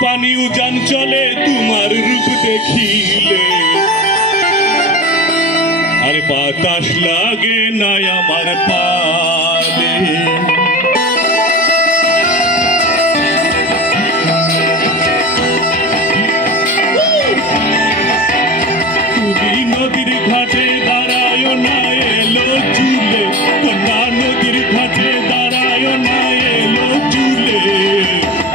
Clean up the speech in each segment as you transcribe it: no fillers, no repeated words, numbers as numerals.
पानी उजान चले तुम्हार रूप देखिले अरे बातास लागे ना आमार पाले তুমি নদীর ঘাটে দাঁড়ায় না এলো চুলে কন্যা নদীর ঘাটে দাঁড়ায় না এলো চুলে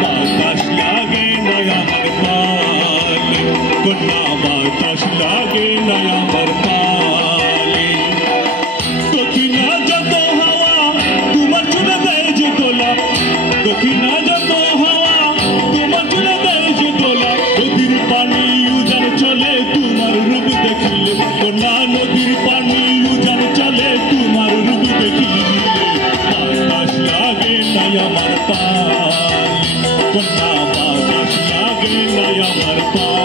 বাতাস লাগে না আমার পালে কন্যা বাতাস লাগে না আমার পালে দক্ষিণা যত হাওয়া তোমার চুলে দেয় যে দোলা দক্ষিণা যত হাওয়া তোমার চুলে দেয় যে দোলা নদীর পানি উজান চলে তোমার রূপ দেখিলে কন্যা নদীর পানি উজান চলে তোমার রূপ দেখিলে বাতাস লাগে না আমার পালে কন্যা বাতাস লাগে না আমার পালে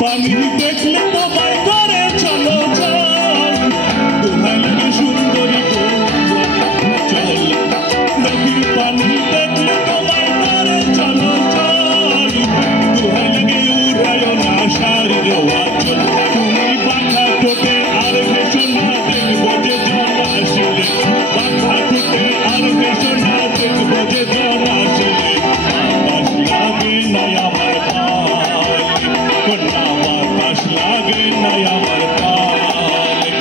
पानी देखले तो बाई करे चलो चल तुम्हारे लगे सुंदरी को चल नदीर पानी देखले तो बाई करे चलो चल तुम्हारे लगे उड़ायो ना शारीर वाचल तुम्हें बाखा टोटे आर भेषणा देखबो जे जन आसिले बाखा टोटे आर भेषणा देखबो जे जन आसिले बातास लागे ना आमार पाले कन्या बातास लागे ना आमार पाले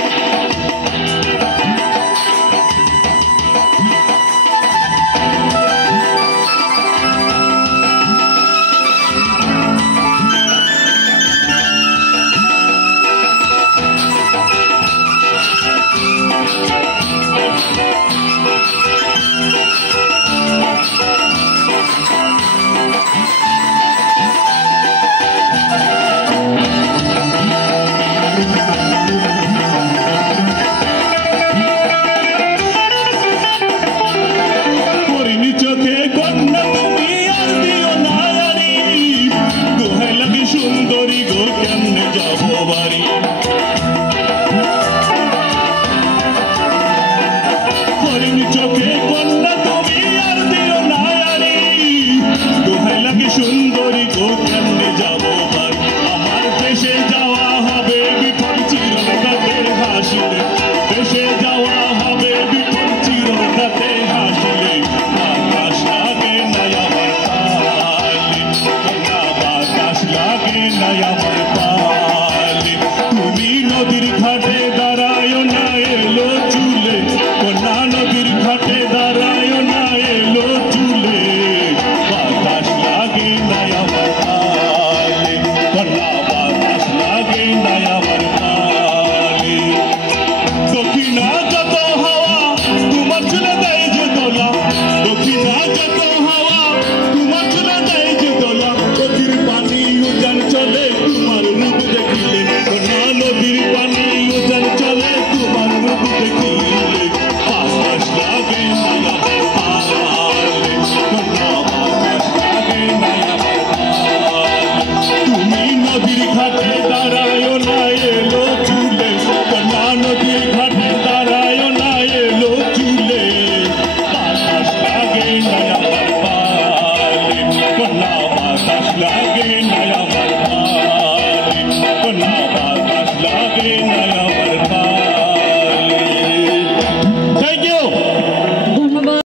सुंदरी गो केमने जाबो बाड़ी हरिण चोखे कन्या तुमी आर दिओ ना यारी दोहाई लागे सुंदरी गो केमने जाबो बाड़ी आमार देशे जावा हबे विफल चिरकाते हासिले देशे जावा हबे विफल चिरकाते हासिले बातास लागे ना आमार पाले कन्या बातास लागे ना आमार पाले तुमी नदीर घाटे दाঁড়ায় না এলো চুলে কন্যা নদীর ঘাটে দাঁড়ায় না এলো চুলে বাতাস লাগে না আমার পালে কন্যা বাতাস লাগে না আমার পালে দক্ষিণা যত হাওয়া তোমার চুলে দেয় যে দোলা দক্ষিণা যত হাওয়া তোমার চুলে দেয় যে দোলা নদীর পানি উজান চলে তোমার রূপ দেখিলে কন্যা নদীর পানি উজান চলে তোমার রূপ দেখিলে বাতাস লাগে না আমার পালে কন্যা বাতাস লাগে না আমার পালে তুমি নদীর ঘাটে দাঁড়ায় না এলো চুলে কন্যা নদীর ঘাটে দাঁড়ায় না এলো চুলে বাতাস লাগে না আমার পালে কন্যা বাতাস লাগে না আমার পালে কন্যা বাতাস লাগে না